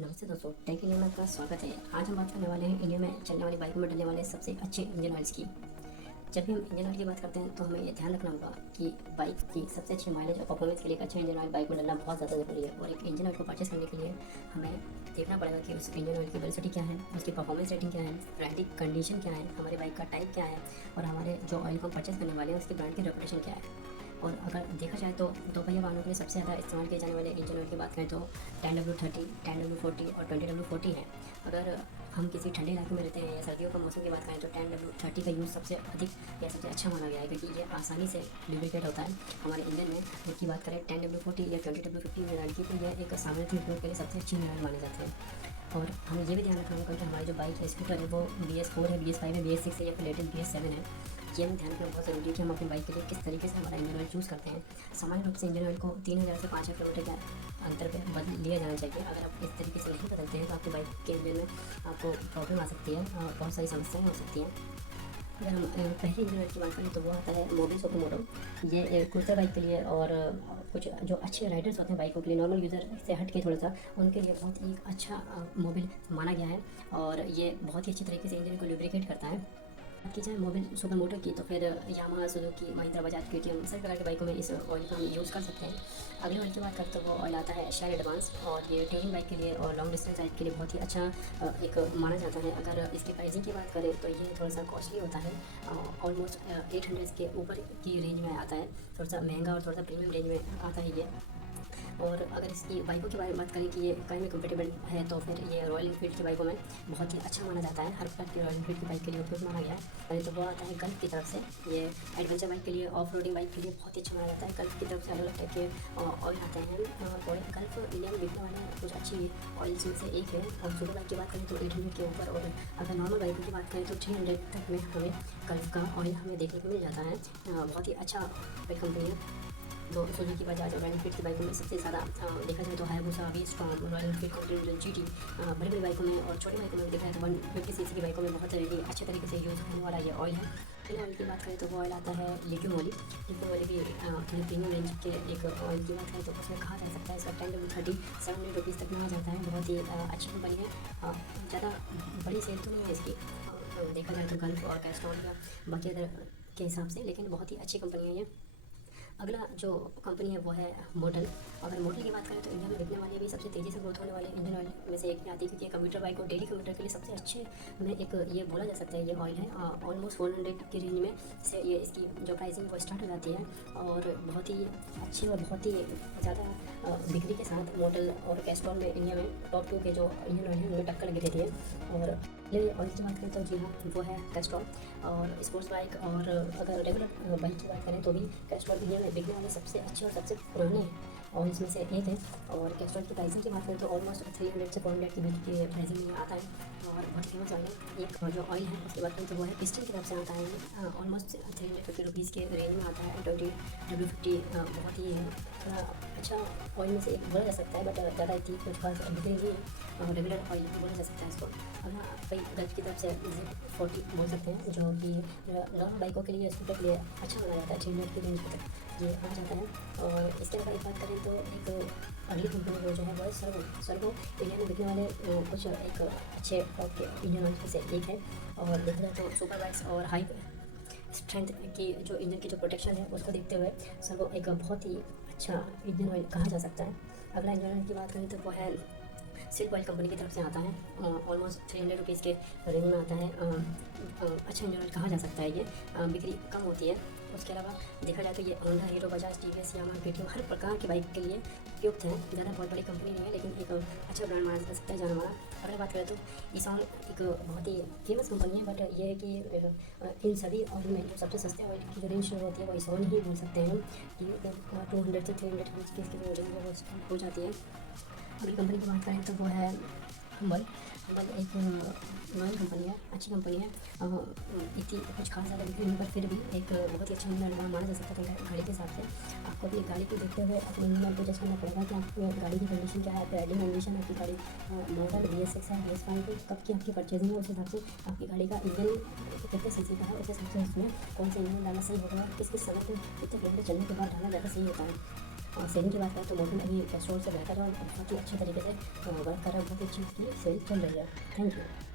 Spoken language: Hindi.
नमस्ते दोस्तों, टेक इंडिया में आपका स्वागत है। आज हम बात करने वाले हैं इंडिया में चलने वाली बाइक में डलने वाले सबसे अच्छे इंजन ऑयल्स की। जब भी हम इंजन ऑयल की बात करते हैं तो हमें ये ध्यान रखना होगा कि बाइक की सबसे अच्छी माइलेज और परफॉर्मेंस के लिए एक अच्छा इंजन ऑयल बाइक में डलना बहुत ज़्यादा ज़रूरी है। और एक इंजन ऑयल को परचेस करने के लिए हमें देखना पड़ेगा कि उस इंजन ऑयल की वेलोसिटी क्या है, उसकी परफॉर्मेंस रेटिंग क्या है, राइडिंग कंडीशन क्या है, हमारे बाइक का टाइप क्या है और हमारे जो ऑयल को हम परचेस करने वाले हैं उसकी ब्रांड की रेपुटेशन क्या है। और अगर देखा जाए तो दोपहिया वाहनों के लिए सबसे ज़्यादा इस्तेमाल किए जाने वाले इंजन ऑयल की बात करें तो 10W30, 10W40 और 20W40 है। अगर हम किसी ठंडे इलाके में रहते हैं या सर्दियों का मौसम की बात करें तो 10W30 का यूज़ सबसे अधिक या सबसे अच्छा माना गया है, क्योंकि ये आसानी से लुब्रिकेट होता है हमारे इंजन में। इसकी बात करें 10W40 या 20W50 मिनरल की, तो यह एक सामान्य उपयोग के लिए सबसे अच्छी मिनरल माने जाते हैं। और हमें ये भी ध्यान रखना होगा कि हमारी जो बाइक है, स्कूटर है, वो BS4 है, BS5 है, BS6 है या फिर लेटेस्ट BS7 है। ये हमें ध्यान रखना बहुत ज़रूरी है कि हम अपनी बाइक के लिए किस तरीके से हमारा इंजन ऑयल चूज़ करते हैं। सामान्य रूप से इंजन ऑयल को 3000 से 5000 किलोमीटर के अंतर पे बदल लिया जाना चाहिए। अगर आप इस तरीके से नहीं बदलते हैं तो आपकी बाइक के इंजन में आपको प्रॉब्लम आ सकती है और बहुत सारी समस्याएं हो सकती हैं। अगर हम पहले इंजन ऑयल की बात करें तो वो आता है मोबिल सुपर। ये क्रूज़र बाइक के लिए और कुछ जो अच्छे राइडर्स होते हैं बाइकों के लिए, नॉर्मल यूज़र से हट के थोड़ा सा उनके लिए बहुत ही अच्छा मोबिल माना गया है। और ये बहुत ही अच्छी तरीके से इंजन को लुब्रिकेट करता है। बात की जाए मोबिल सुपर मोटर की तो फिर Yamaha, Suzuki, Mahindra, Bajaj, KTM सभी प्रकार के बाइकों में इस ऑयल को हम यूज़ कर सकते हैं। अगले ऑयल की बात करें तो वो ऑयल आता है शेल एडवांस, और ये टूरिंग बाइक के लिए और लॉन्ग डिस्टेंस राइड के लिए बहुत ही अच्छा एक माना जाता है। अगर इसकी प्राइसिंग की बात करें तो ये थोड़ा सा कॉस्टली होता है, ऑलमोस्ट 800 के ऊपर की रेंज में आता है। थोड़ा सा महंगा और थोड़ा सा प्रीमियम रेंज में आता है ये। और अगर इसकी बाइकों के बारे में बात करें कि ये कहीं में कंफर्टेबल है तो फिर ये रॉयल इनफील्ड की बाइकों में बहुत ही अच्छा माना जाता है। हर प्रकार की रॉयल इनफील्ड की बाइक के लिए उपयोग माना गया है। पहले तो वो आता है गल्फ की तरफ से। ये एडवेंचर बाइक के लिए, ऑफ रोडिंग बाइक के लिए बहुत ही अच्छा माना जाता है। गल्फ की तरफ से अलग अलग टाइप के ऑयल आते हैं। और गल्फ इंडिया में बिकने वाले कुछ अच्छी ऑयल्स में से एक है। और सुपर बाइक की बात करें तो 800 के ऊपर, और अगर नॉर्मल बाइकों की बात करें तो 300 तक में हमें गल्फ का ऑयल हमें देखने को मिल जाता है। बहुत ही अच्छा ऑयल कंपनी है। तो सुजुकी, बजाज और रॉयल एनफील्ड की बाइकों में सबसे ज़्यादा देखा जाए तो Hayabusa, we-storm, royal Enfield, continental, GT बड़ी बड़ी बाइकों में और छोटी बाइकों में देखा जाए तो 150cc की बाइकों में बहुत ही अच्छे तरीके से यूज़ होने वाला ये ऑयल है। इन ऑयल की बात करें तो वो ऑयल आता है लिथियम ऑयल। लिथियम ऑयल की थोड़ी प्रीमियम रेंज के एक ऑयल की बात करें तो उसमें कहा जा सकता है इसका 10W30 700 रुपीज़ तक में आ जाता है। बहुत ही अच्छी कंपनी है। ज़्यादा बड़ी सेल तो नहीं है इसकी, देखा जाए तो गल्फ और कैस्ट्रॉल या बाकी अदर के हिसाब से, लेकिन बहुत ही अच्छी कंपनी है ये। अगला जो कंपनी है वो है मोटल। अगर मोटल की बात करें तो इंडिया में बिकने वाली भी सबसे तेज़ी से ग्रोथ होने वाले इंजन ऑयल में से एक आती है, क्योंकि ये कंप्यूटर बाइक और डेली कंप्यूटर के लिए सबसे अच्छे में एक ये बोला जा सकता है ये ऑयल है। ऑलमोस्ट 400 की रेंज में से ये इसकी जो प्राइसिंग वो स्टार्ट हो जाती है। और बहुत ही अच्छे और बहुत ही ज़्यादा बिक्री के साथ मोटल और कैस्ट्रॉल में इंडिया में टॉप 2 के जो इंजन ऑयल है उनमें टक्कर लगी रहती है। और ये ऑयल की बात करें तो जी हाँ वो है कैस्ट्रॉल। और स्पोर्ट्स बाइक और अगर रेगुलर बाइक की बात करें तो भी कैस्ट्रॉल इंडिया में बिकने वाले सबसे अच्छे और सबसे पुराने और इसमें से एक है। और कैस्ट्रॉल की प्राइसिंग की बात करें तो ऑलमोस्ट 300 से 400 के बीच की प्राइसिंग में आता है और बहुत फेमस ऑयल है। एक जो ऑयल है उसकी बात करें तो वो है पिस्टन की तरफ से आता है। ऑलमोस्ट 350 रुपीज़ के रेंज में आता है। 20W50 बहुत ही थोड़ा अच्छा ऑयल में से एक बोला जा सकता है, बट ज़्यादा इतनी कुछ खास बिक्री नहीं है। रेगुलर ऑयल बोला जा सकता है इसको। अगर कई गल्फ की तरफ से 40 बोल सकते हैं, जो कि नॉर्मल बाइकों के लिए, स्कूटर के लिए अच्छा माना जाता है। 600 की रेंज तक ये आ जाता है। और इसके अलावा एक बात करें तो एक अगली कंपनी जो है वो है सर्वो। सर्वो इंडिया में बिकने वाले कुछ एक अच्छे टॉप के इंजन ऑयल में से एक है। और देखा जाए तो सुपर बाइक्स और हाई स्ट्रेंथ की जो इंजन की जो प्रोटेक्शन है उसको देखते हुए सर्वो एक बहुत ही अच्छा इंजन ऑयल कहा जा सकता है। अगला इंजन ऑयल की बात करें तो वो है सिल्क ऑयल कंपनी की तरफ से आता है। ऑलमोस्ट 300 रुपीज़ के रेंज में आता है। अच्छा इंजन ऑयल कहा जा सकता है ये। बिक्री कम होती है। उसके अलावा देखा जाए तो ये Honda, Hero, Bajaj, TVS, Yamaha, KTM हर प्रकार की बाइक के लिए उपयुक्त है। ज़्यादा बहुत बड़ी कंपनी नहीं है, लेकिन एक अच्छा ब्रांड माना जा सकता है जाना माना। अगर बात करें तो इसॉन एक बहुत ही फेमस कंपनी है, बट ये है कि इन सभी ऑयल में जो सबसे सस्ते ऑयल की जो रेंज शुरू होती है वो इसॉन ही बोल सकते हैं हम, कि 200 से 300 के बीच की इसकी जो रेंज है वो हो जाती है। अगली कंपनी की बात करें तो वो है हम्बल। हम्बल एक रॉयल कंपनी है, अच्छी कंपनी है। इतनी कुछ खास ज़्यादा बिक्री नहीं, पर फिर भी एक बहुत ही अच्छा इंजन माना जा सकता है गाड़ी के हिसाब से। आपको अपनी गाड़ी को देखते हुए अपने इंजन को जज करना पड़ेगा कि आपकी गाड़ी की कंडीशन क्या है, आपकी राइडिंग कंडीशन, आपकी गाड़ी मॉडल BS6 है, BS5 है, कब की आपकी परचेजिंग है, उस हिसाब से आपकी गाड़ी का इंजन कितने सीसी का है, उस हिसाब से उसमें कौन सा इंजन डालना सही होगा, किस किस समय पर कितने किलोमीटर चलने के बाद डालना ज़्यादा सही होता है। सेलिंग की बात करें तो मॉडल अभी पेट्रोल से बेहतर है और बहुत ही अच्छे तरीके से वर्क कर रहा है, बहुत ही अच्छी इसकी सेल चल रही है। Thank you.